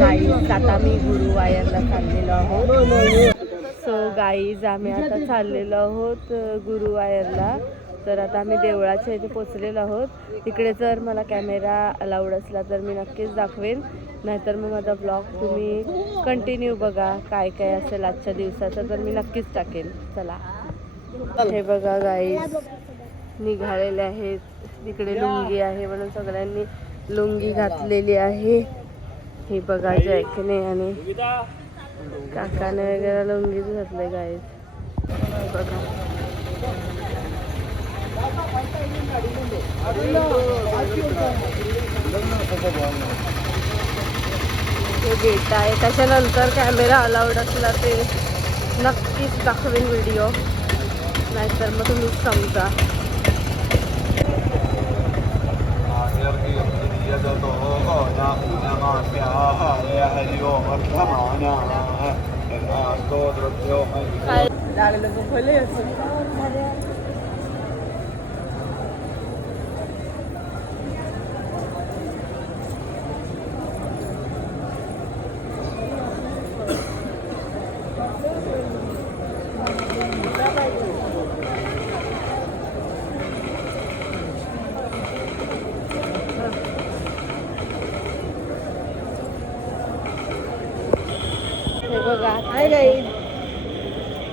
Guys आता मी गुरुवायरला चाललेलो आहोत. सो गाईज आम्ही आता चाललेलो आहोत गुरुवायरला. तर आता आम्ही देवळाच्या इथे पोचलेलो आहोत. तिकडे जर मला कॅमेरा अलाउड असला तर मी नक्कीच दाखवेन, नाहीतर मग माझा ब्लॉग तुम्ही कंटिन्यू बघा. काय काय असेल आजच्या दिवसाचं तर मी नक्कीच टाकेन. चला, हे बघा गाईज निघालेले आहेत. तिकडे लुंगी आहे म्हणून सगळ्यांनी लुंगी घातलेली आहे. हे बघा जॅकने आणि काकाने वगैरे लुंगीच घातले गाईज. बघा हे गेट आहे. त्याच्यानंतर कॅमेरा अलाउड असला ते नक्कीच दाखवेन व्हिडिओ, नाहीतर मग तुम्ही समजा. हे बघा काय गाईज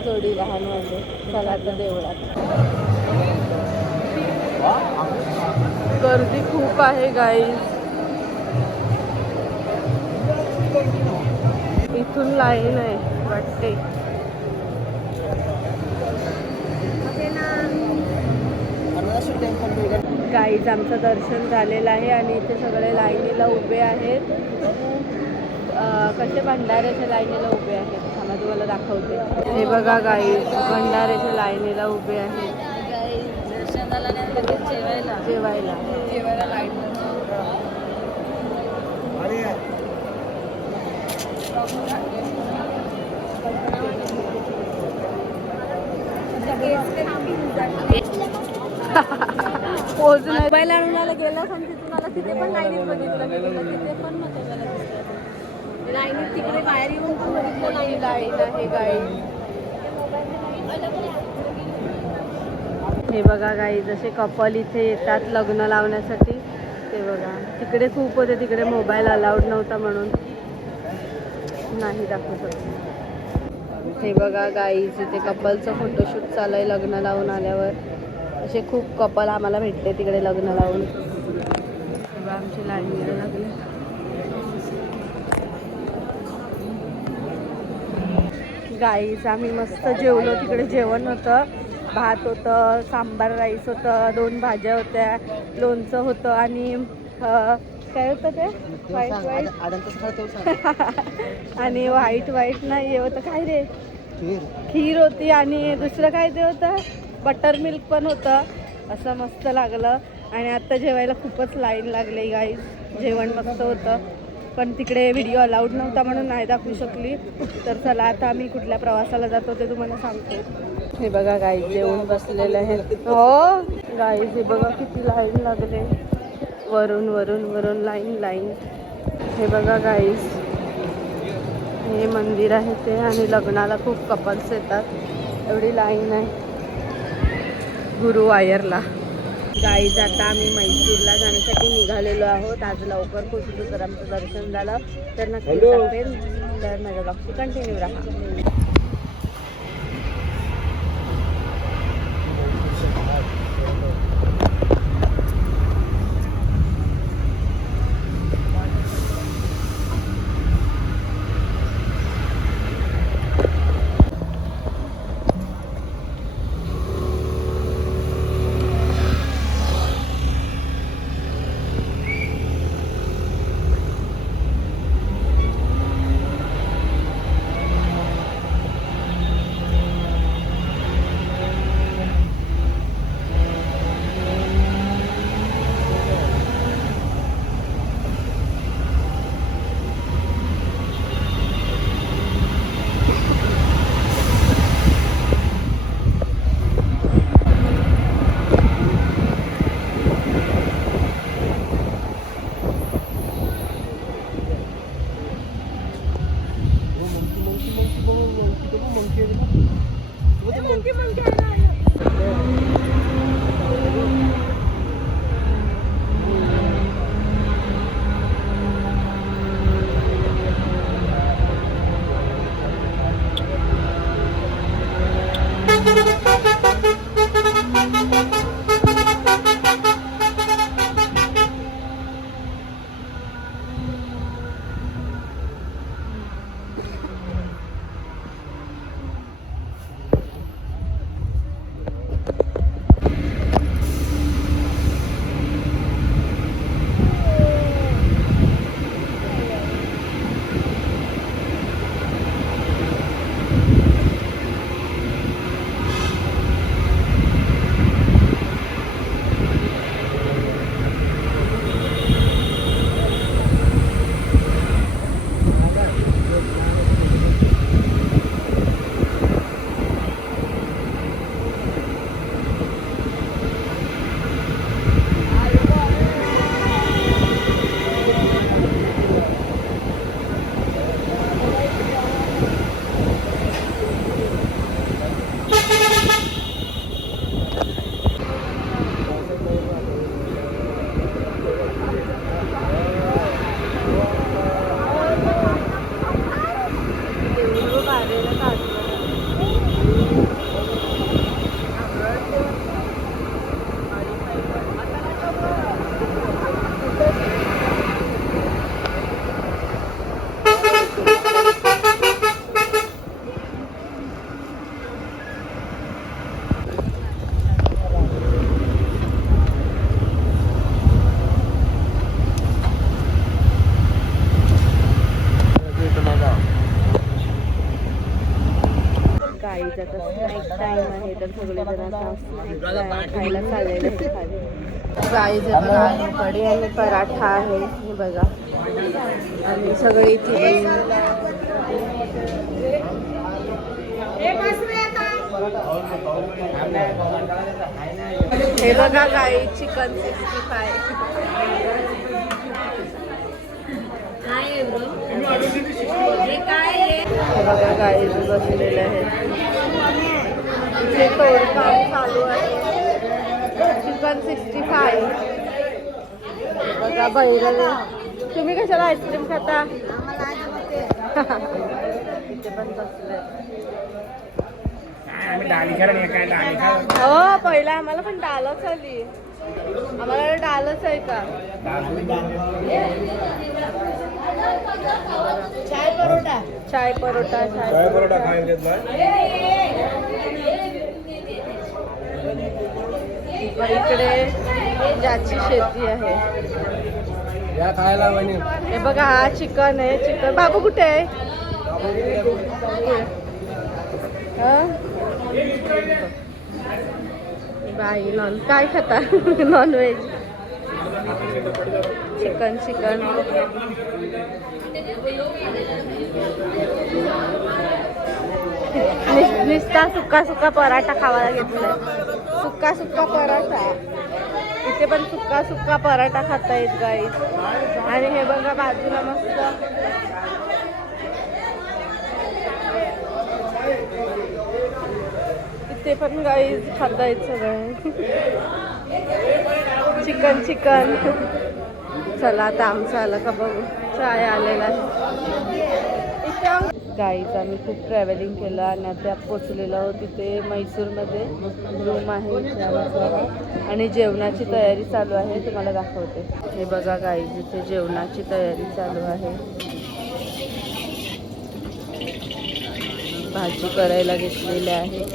जोडी लहान म्हणजे. चला आता देवळात. गर्दी खूप आहे गाईज. इथून लाईन आहे वाटते. गाईज आमचं दर्शन झालेलं आहे आणि इथे सगळे लाईनीला उभे आहेत. कसे भंडाऱ्याच्या लाईनीला उभे आहेत. थांबा तुम्हाला दाखवते. हे बघा गाईज भंडाऱ्याच्या लाईनीला उभे आहेत. जेवायला लाईन. मोबाईल आणून गेला पण तुम्हाला तिथे पण लाईनीत बघितलं. तिथे पण लाईनीत तिकडे बाहेर येऊन पण बघितलं. लाईन आहे गाईड. हे बघा गाई जसे कपल इथे येतात लग्न लावण्यासाठी. ते बघा तिकडे खूप होते. तिकडे मोबाईल अलाउड नव्हता म्हणून नाही दाखवू शकतो. हे बघा गाईज इथे कपलचं फोटोशूट चालू आहे. लग्न लावून आल्यावर असे खूप कपल आम्हाला भेटले तिकडे लग्न लावून. आमची लाईन यायला लागली. गाईज आम्ही मस्त जेवलो. तिकडे जेवण होतं. भात होतं, सांबार राईस होतं, 2 भाज्या होत्या, लोणचं होतं आणि काय होतं ते व्हाईट आणि व्हाईट नाही हे होतं काय रे खीर होती आणि दुसरं काय ते होतं बटर मिल्क पण होतं. असं मस्त लागलं. आणि आत्ता जेवायला खूपच लाईन लागली गाईज. जेवण मस्त होतं पण तिकडे व्हिडिओ अलाउड नव्हता म्हणून नाही दाखवू शकली. तर चला आता आम्ही कुठल्या प्रवासाला जातो ते तुम्हाला सांगतो. हे बघा गाईज जेवण बसलेलं आहे. हो गाईज हे बघा किती लाईन लागले. वरून लाईन. हे बघा गाईज हे मंदिर आहे ते आणि लग्नाला खूप कपल्स येतात. एवढी लाईन आहे गुरुवायरला. गाईज आता आम्ही मैसूरला जाण्यासाठी निघालेलो आहोत. आज लवकर पोहोचलो तर आमचं दर्शन झालं. तर नक्की दाखवेन. तर माझ्या ब्लॉगची कंटिन्यू राहा. गाईचा स्नॅक टाइम आहे तर सगळेजण आता खायला चाललेले आहेत खाली. गाईचे बघा कढी आणि पराठा आहे हे बघा आणि सगळे इथे हे बघा गाई चिकन 65 हे बघा गाई बसलेले आहेत इथे तोडकाम चालू आहे चिकन 65 बघा बैरले तुम्ही कशाला आईस्क्रीम खाता इथे पण बसले हो पहिला आम्हाला पण डालच आली आम्हाला डालच आहे का चाय परोठा खायला इकडे ज्याची शेती आहे या खायला हे बघा हा चिकन आहे चिकन बाबू कुठे आहे बाई नॉन काय खाता नॉनव्हेज चिकन नुसता सुक्का पराठा खावायला घेतलाय सुक्का पराठा इथे पण सुक्का पराठा खाता येत गाईस आणि हे बघा बाजूला मस्त इथे पण गाईस खाता येत सगळं चिकन चला आता आमचं आलं का बघू चाय आलेला आहे गाईज आम्ही खूप ट्रॅव्हलिंग केलं आणि आता पोचलेलो आहोत तिथे मैसूरमध्ये रूम आहे आणि जेवणाची तयारी चालू आहे तुम्हाला दाखवते हे बघा गाईज इथे जेवणाची तयारी चालू आहे भाजी करायला घेतलेली आहे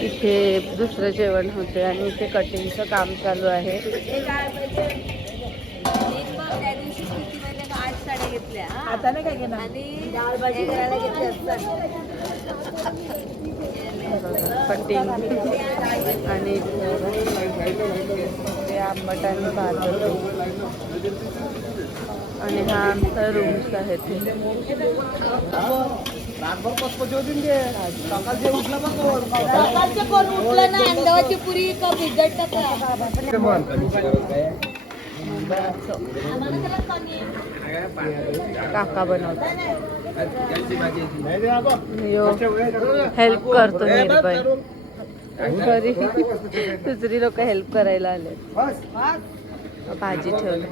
इथे दुसरं जेवण होते आणि इथे कटिंगचं काम चालू आहे आता नाही काय घेणार डाळ भाजी करायला घेतली कटिंग आणि ते आंबट आणि भात आणि हा आमचा रूम्स आहे अंड्याची पुरी का भिजत काका बनवतात हेल्प करतो निर्भय घरी दुसरी लोक हेल्प करायला आले भाजी ठेवली